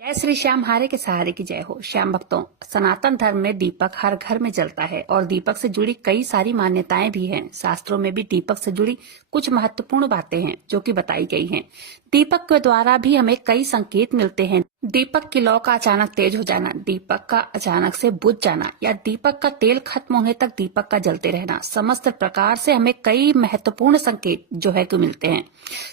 जय श्री श्याम, हारे के सहारे की जय हो। श्याम भक्तों, सनातन धर्म में दीपक हर घर में जलता है और दीपक से जुड़ी कई सारी मान्यताएं भी हैं। शास्त्रों में भी दीपक से जुड़ी कुछ महत्वपूर्ण बातें हैं जो कि बताई गई हैं। दीपक के द्वारा भी हमें कई संकेत मिलते हैं। दीपक की लौ का अचानक तेज हो जाना, दीपक का अचानक से बुझ जाना या दीपक का तेल खत्म होने तक दीपक का जलते रहना, समस्त प्रकार से हमें कई महत्वपूर्ण संकेत जो है कि मिलते हैं।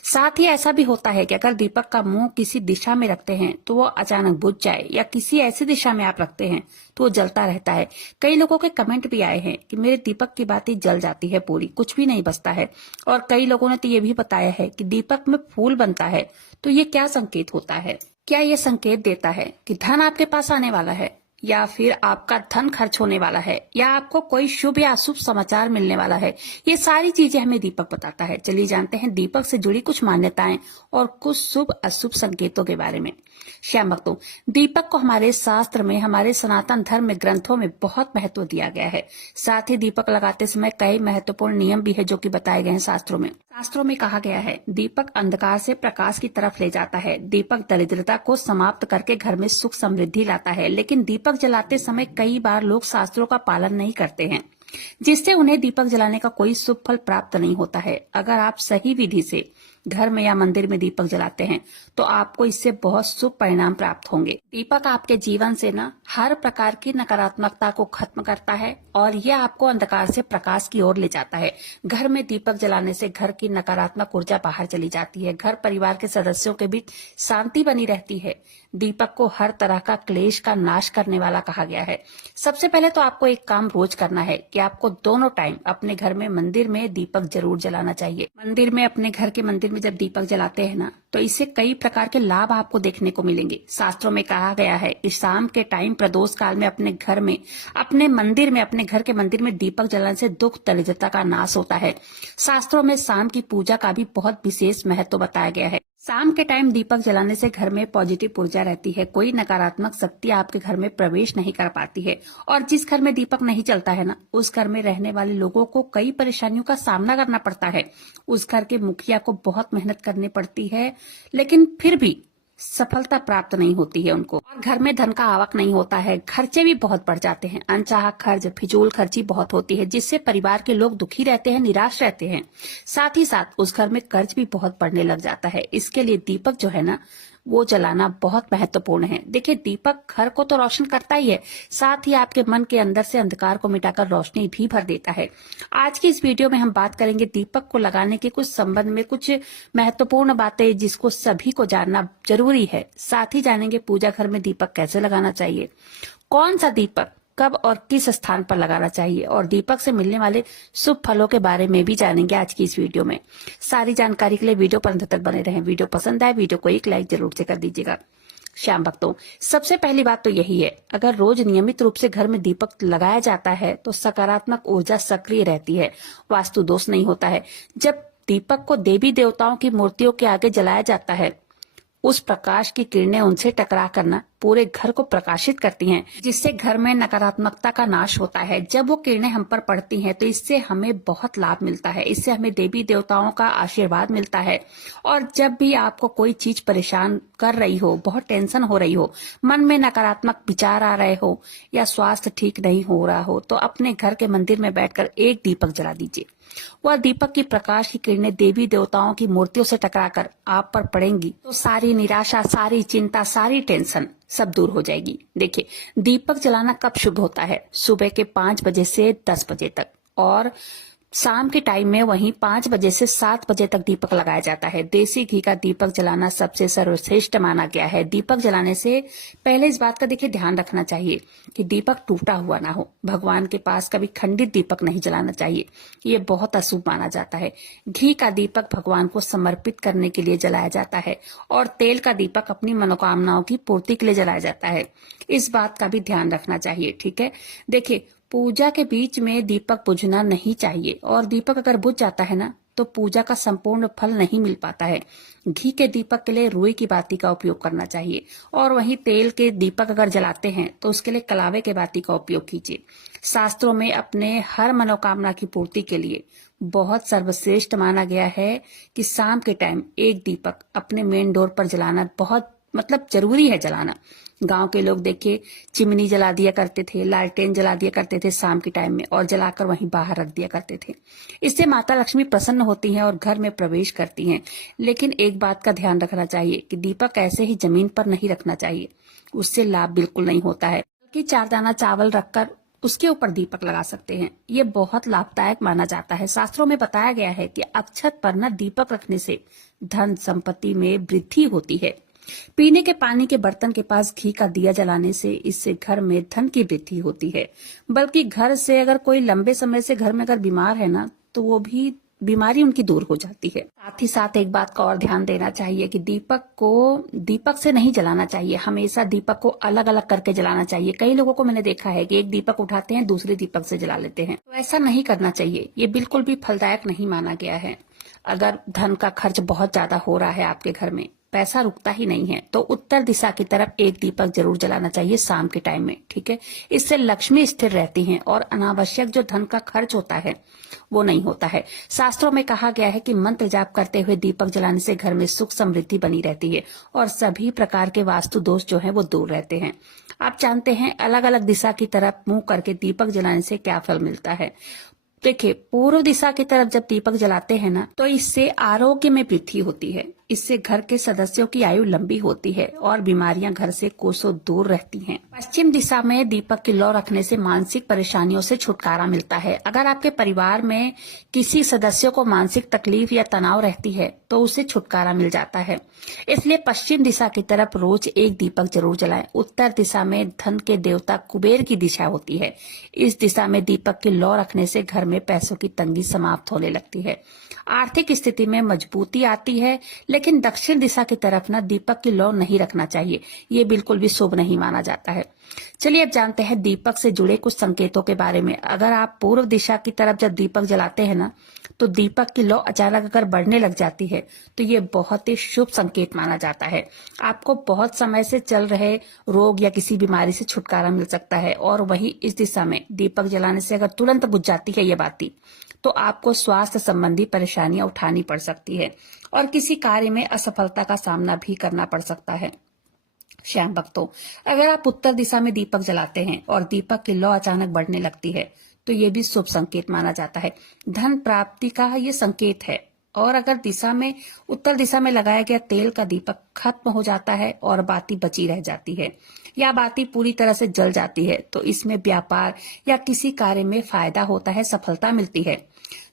साथ ही ऐसा भी होता है कि अगर दीपक का मुंह किसी दिशा में रखते हैं तो वो अचानक बुझ जाए, या किसी ऐसी दिशा में आप रखते हैं तो वो जलता रहता है। कई लोगों के कमेंट भी आए हैं कि मेरे दीपक की बाती जल जाती है, पूरी कुछ भी नहीं बचता है। और कई लोगों ने तो ये भी बताया है कि दीपक में फूल बनता है, तो ये क्या संकेत होता है? क्या ये संकेत देता है कि धन आपके पास आने वाला है, या फिर आपका धन खर्च होने वाला है, या आपको कोई शुभ या अशुभ समाचार मिलने वाला है? ये सारी चीजें हमें दीपक बताता है। चलिए जानते हैं दीपक से जुड़ी कुछ मान्यताएं और कुछ शुभ अशुभ संकेतों के बारे में। श्याम भक्तों, दीपक को हमारे शास्त्र में, हमारे सनातन धर्म में, ग्रंथों में बहुत महत्व दिया गया है। साथ ही दीपक लगाते समय कई महत्वपूर्ण नियम भी है जो कि बताए गए हैं शास्त्रों में। शास्त्रों में कहा गया है, दीपक अंधकार से प्रकाश की तरफ ले जाता है। दीपक दरिद्रता को समाप्त करके घर में सुख समृद्धि लाता है। लेकिन दीपक जलाते समय कई बार लोग शास्त्रों का पालन नहीं करते हैं, जिससे उन्हें दीपक जलाने का कोई शुभ फल प्राप्त नहीं होता है। अगर आप सही विधि से घर में या मंदिर में दीपक जलाते हैं तो आपको इससे बहुत शुभ परिणाम प्राप्त होंगे। दीपक आपके जीवन से हर प्रकार की नकारात्मकता को खत्म करता है और यह आपको अंधकार से प्रकाश की ओर ले जाता है। घर में दीपक जलाने से घर की नकारात्मक ऊर्जा बाहर चली जाती है। घर परिवार के सदस्यों के बीच शांति बनी रहती है। दीपक को हर तरह का क्लेश का नाश करने वाला कहा गया है। सबसे पहले तो आपको एक काम रोज करना है कि आपको दोनों टाइम अपने घर में, मंदिर में दीपक जरूर जलाना चाहिए। मंदिर में, अपने घर के मंदिर में जब दीपक जलाते हैं तो इससे कई प्रकार के लाभ आपको देखने को मिलेंगे। शास्त्रों में कहा गया है कि शाम के टाइम प्रदोष काल में अपने घर में, अपने मंदिर में, अपने घर के मंदिर में दीपक जलाने से दुख दरिद्रता का नाश होता है। शास्त्रों में शाम की पूजा का भी बहुत विशेष महत्व बताया गया है। शाम के टाइम दीपक जलाने से घर में पॉजिटिव ऊर्जा रहती है। कोई नकारात्मक शक्ति आपके घर में प्रवेश नहीं कर पाती है। और जिस घर में दीपक नहीं जलता है उस घर में रहने वाले लोगों को कई परेशानियों का सामना करना पड़ता है। उस घर के मुखिया को बहुत मेहनत करनी पड़ती है, लेकिन फिर भी सफलता प्राप्त नहीं होती है उनको। और घर में धन का आवक नहीं होता है। खर्चे भी बहुत बढ़ जाते हैं। अनचाहा खर्च, फिजूल खर्ची बहुत होती है, जिससे परिवार के लोग दुखी रहते हैं, निराश रहते हैं। साथ ही साथ उस घर में कर्ज भी बहुत बढ़ने लग जाता है। इसके लिए दीपक जो है वो जलाना बहुत महत्वपूर्ण है। देखिए, दीपक घर को तो रोशन करता ही है, साथ ही आपके मन के अंदर से अंधकार को मिटाकर रोशनी भी भर देता है। आज की इस वीडियो में हम बात करेंगे दीपक को लगाने के कुछ संबंध में कुछ महत्वपूर्ण बातें जिसको सभी को जानना जरूरी है। साथ ही जानेंगे पूजा घर में दीपक कैसे लगाना चाहिए, कौन सा दीपक कब और किस स्थान पर लगाना चाहिए, और दीपक से मिलने वाले शुभ फलों के बारे में भी जानेंगे आज की इस वीडियो में। सारी जानकारी के लिए वीडियो पर अंत तक बने रहें। वीडियो पसंद आए वीडियो को एक लाइक जरूर से कर दीजिएगा। श्याम भक्तों, सबसे पहली बात तो यही है, अगर रोज नियमित रूप से घर में दीपक लगाया जाता है तो सकारात्मक ऊर्जा सक्रिय रहती है, वास्तु दोष नहीं होता है। जब दीपक को देवी देवताओं की मूर्तियों के आगे जलाया जाता है, उस प्रकाश की किरणें उनसे टकरा करना पूरे घर को प्रकाशित करती हैं, जिससे घर में नकारात्मकता का नाश होता है। जब वो किरणें हम पर पड़ती हैं तो इससे हमें बहुत लाभ मिलता है। इससे हमें देवी देवताओं का आशीर्वाद मिलता है। और जब भी आपको कोई चीज परेशान कर रही हो, बहुत टेंशन हो रही हो, मन में नकारात्मक विचार आ रहे हो, या स्वास्थ्य ठीक नहीं हो रहा हो, तो अपने घर के मंदिर में बैठकर एक दीपक जला दीजिए। वह दीपक की प्रकाश की किरणें देवी देवताओं की मूर्तियों से टकराकर आप पर पड़ेंगी तो सारी निराशा, सारी चिंता, सारी टेंशन सब दूर हो जाएगी। देखिए, दीपक जलाना कब शुभ होता है? सुबह के 5 बजे से 10 बजे तक, और शाम के टाइम में वहीं 5 बजे से 7 बजे तक दीपक लगाया जाता है। देसी घी का दीपक जलाना सबसे सर्वश्रेष्ठ माना गया है। दीपक जलाने से पहले इस बात का देखिए ध्यान रखना चाहिए कि दीपक टूटा हुआ ना हो। भगवान के पास कभी खंडित दीपक नहीं जलाना चाहिए, ये बहुत अशुभ माना जाता है। घी का दीपक भगवान को समर्पित करने के लिए जलाया जाता है, और तेल का दीपक अपनी मनोकामनाओं की पूर्ति के लिए जलाया जाता है। इस बात का भी ध्यान रखना चाहिए, ठीक है। देखिए, पूजा के बीच में दीपक बुझना नहीं चाहिए, और दीपक अगर बुझ जाता है तो पूजा का संपूर्ण फल नहीं मिल पाता है। घी के दीपक के लिए रुई की बाती का उपयोग करना चाहिए, और वहीं तेल के दीपक अगर जलाते हैं तो उसके लिए कलावे के बाती का उपयोग कीजिए। शास्त्रों में अपने हर मनोकामना की पूर्ति के लिए बहुत सर्वश्रेष्ठ माना गया है कि शाम के टाइम एक दीपक अपने मेन डोर पर जलाना बहुत मतलब जरूरी है जलाना। गांव के लोग देखिए चिमनी जला दिया करते थे, लालटेन जला दिया करते थे शाम के टाइम में और जलाकर वहीं बाहर रख दिया करते थे। इससे माता लक्ष्मी प्रसन्न होती हैं और घर में प्रवेश करती हैं। लेकिन एक बात का ध्यान रखना चाहिए कि दीपक ऐसे ही जमीन पर नहीं रखना चाहिए, उससे लाभ बिल्कुल नहीं होता है। बल्कि 4 दाना चावल रखकर उसके ऊपर दीपक लगा सकते हैं, ये बहुत लाभदायक माना जाता है। शास्त्रों में बताया गया है कि अक्षत पर न दीपक रखने से धन संपत्ति में वृद्धि होती है। पीने के पानी के बर्तन के पास घी का दिया जलाने से इससे घर में धन की वृद्धि होती है। बल्कि घर से अगर कोई लंबे समय से घर में अगर बीमार है ना, तो वो भी बीमारी उनकी दूर हो जाती है। साथ ही साथ एक बात का और ध्यान देना चाहिए कि दीपक से नहीं जलाना चाहिए, हमेशा दीपक को अलग अलग करके जलाना चाहिए। कई लोगों को मैंने देखा है कि एक दीपक उठाते हैं दूसरे दीपक से जला लेते हैं, तो ऐसा नहीं करना चाहिए। ये बिल्कुल भी फलदायक नहीं माना गया है। अगर धन का खर्च बहुत ज्यादा हो रहा है आपके घर में, पैसा रुकता ही नहीं है, तो उत्तर दिशा की तरफ एक दीपक जरूर जलाना चाहिए शाम के टाइम में, ठीक है। इससे लक्ष्मी स्थिर रहती हैं और अनावश्यक जो धन का खर्च होता है वो नहीं होता है। शास्त्रों में कहा गया है कि मंत्र जाप करते हुए दीपक जलाने से घर में सुख समृद्धि बनी रहती है और सभी प्रकार के वास्तु दोष जो है वो दूर रहते हैं। आप जानते हैं अलग अलग दिशा की तरफ मुंह करके दीपक जलाने से क्या फल मिलता है। देखिए, पूर्व दिशा की तरफ जब दीपक जलाते हैं ना, तो इससे आरोग्य में वृद्धि होती है। इससे घर के सदस्यों की आयु लंबी होती है और बीमारियां घर से कोसों दूर रहती हैं। पश्चिम दिशा में दीपक की लौ रखने से मानसिक परेशानियों से छुटकारा मिलता है। अगर आपके परिवार में किसी सदस्य को मानसिक तकलीफ या तनाव रहती है तो उसे छुटकारा मिल जाता है। इसलिए पश्चिम दिशा की तरफ रोज एक दीपक जरूर जलाएं। उत्तर दिशा में धन के देवता कुबेर की दिशा होती है। इस दिशा में दीपक की लौ रखने से घर में पैसों की तंगी समाप्त होने लगती है, आर्थिक स्थिति में मजबूती आती है। लेकिन दक्षिण दिशा की तरफ ना दीपक की लौ नहीं रखना चाहिए, ये बिल्कुल भी शुभ नहीं माना जाता है। चलिए अब जानते हैं दीपक से जुड़े कुछ संकेतों के बारे में। अगर आप पूर्व दिशा की तरफ जब दीपक जलाते हैं ना, तो दीपक की लौ अचानक अगर बढ़ने लग जाती है तो ये बहुत ही शुभ संकेत माना जाता है। आपको बहुत समय से चल रहे रोग या किसी बीमारी से छुटकारा मिल सकता है। और वहीं इस दिशा में दीपक जलाने से अगर तुरंत बुझ जाती है ये बाती, तो आपको स्वास्थ्य संबंधी परेशानियां उठानी पड़ सकती है और किसी कार्य में असफलता का सामना भी करना पड़ सकता है। श्याम भक्तों, अगर आप उत्तर दिशा में दीपक जलाते हैं और दीपक की लौ अचानक बढ़ने लगती है तो ये भी शुभ संकेत माना जाता है। धन प्राप्ति का ये संकेत है। और अगर उत्तर दिशा में लगाया गया तेल का दीपक खत्म हो जाता है और बाती बची रह जाती है या बाती पूरी तरह से जल जाती है, तो इसमें व्यापार या किसी कार्य में फायदा होता है, सफलता मिलती है।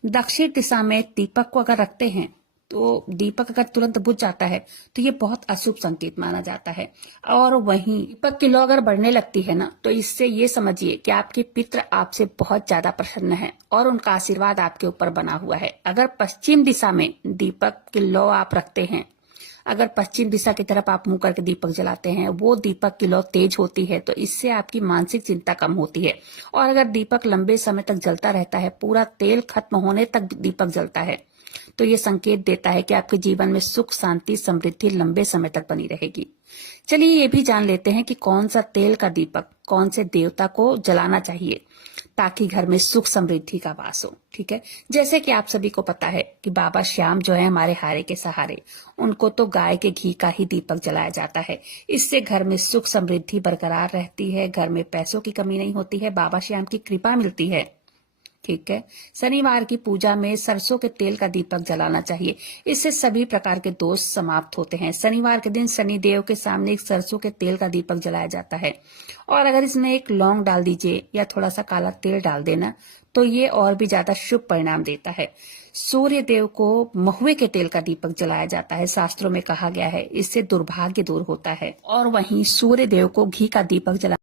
दक्षिण दिशा में दीपक को अगर रखते हैं तो दीपक अगर तुरंत बुझ जाता है तो ये बहुत अशुभ संकेत माना जाता है। और वहीं दीपक की लौ अगर बढ़ने लगती है ना, तो इससे ये समझिए कि आपके पितृ आपसे बहुत ज्यादा प्रसन्न है और उनका आशीर्वाद आपके ऊपर बना हुआ है। अगर पश्चिम दिशा में दीपक की लौ आप रखते हैं, अगर पश्चिम दिशा की तरफ आप मुंह करके दीपक जलाते हैं, वो दीपक की लौ तेज होती है, तो इससे आपकी मानसिक चिंता कम होती है। और अगर दीपक लंबे समय तक जलता रहता है, पूरा तेल खत्म होने तक दीपक जलता है, तो ये संकेत देता है कि आपके जीवन में सुख शांति समृद्धि लंबे समय तक बनी रहेगी। चलिए ये भी जान लेते हैं कि कौन सा तेल का दीपक कौन से देवता को जलाना चाहिए ताकि घर में सुख समृद्धि का वास हो। ठीक है, जैसे कि आप सभी को पता है कि बाबा श्याम जो है हमारे हारे के सहारे, उनको तो गाय के घी का ही दीपक जलाया जाता है। इससे घर में सुख समृद्धि बरकरार रहती है, घर में पैसों की कमी नहीं होती है, बाबा श्याम की कृपा मिलती है। ठीक है, शनिवार की पूजा में सरसों के तेल का दीपक जलाना चाहिए। इससे सभी प्रकार के दोष समाप्त होते हैं। शनिवार के दिन शनि देव के सामने एक सरसों के तेल का दीपक जलाया जाता है और अगर इसमें एक लौंग डाल दीजिए या थोड़ा सा काला तेल डाल देना, तो ये और भी ज्यादा शुभ परिणाम देता है। सूर्य देव को महुए के तेल का दीपक जलाया जाता है, शास्त्रों में कहा गया है इससे दुर्भाग्य दूर होता है। और वहीं सूर्य देव को घी का दीपक जला